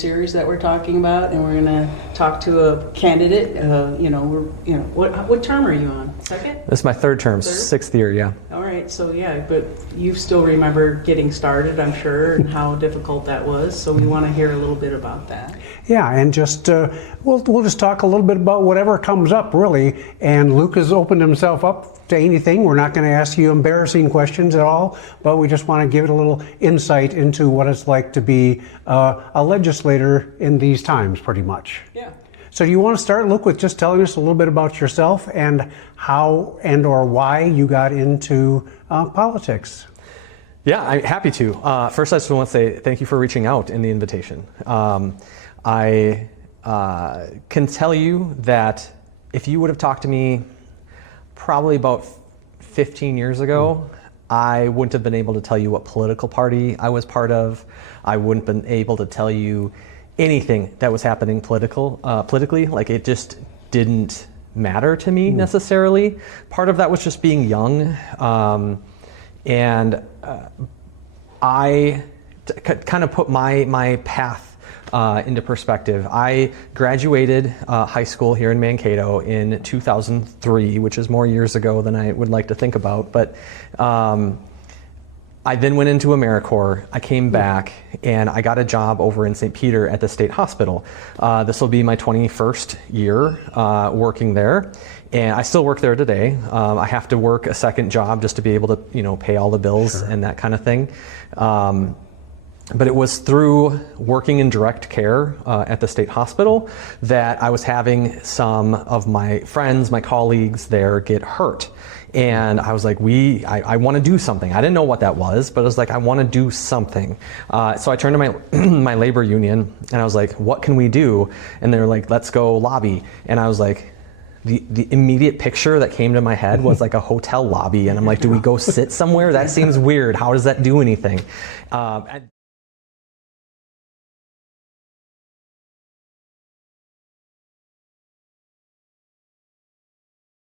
series that we're talking about, and we're going to talk to a candidate. What term are you on? Second? This is my third term, Third? sixth year, yeah. All right, so yeah, but you still remember getting started, I'm sure, and how difficult that was. So we want to hear a little bit about that. Yeah, and just we'll just talk a little bit about whatever comes up, really. And Luke has opened himself up to anything. We're not going to ask you embarrassing questions at all, but we just want to give it a little insight into what it's like to be a legislator in these times, pretty much. Yeah. So do you want to start, Luke, with just telling us a little bit about yourself and how and or why you got into politics? Yeah, I'm happy to. First, I just want to say thank you for reaching out in the invitation. I can tell you that if you would have talked to me probably about 15 years ago, I wouldn't have been able to tell you what political party I was part of. I wouldn't have been able to tell you anything that was happening politically. Like, it just didn't matter to me necessarily. Part of that was just being young. And I kind of put my path into perspective. I graduated high school here in Mankato in 2003, which is more years ago than I would like to think about. But I then went into AmeriCorps. I came back and I got a job over in St. Peter at the state hospital. This will be my 21st year working there. And I still work there today. I have to work a second job just to be able to, pay all the bills and that kind of thing. But it was through working in direct care at the state hospital that I was having some of my friends, my colleagues there get hurt. And I was like, I want to do something. I didn't know what that was, but I was like, I want to do something. So I turned to my my labor union and I was like, what can we do? And they're like, let's go lobby. And I was like, the immediate picture that came to my head was like a hotel lobby. And I'm like, do we go sit somewhere? That seems weird. How does that do anything?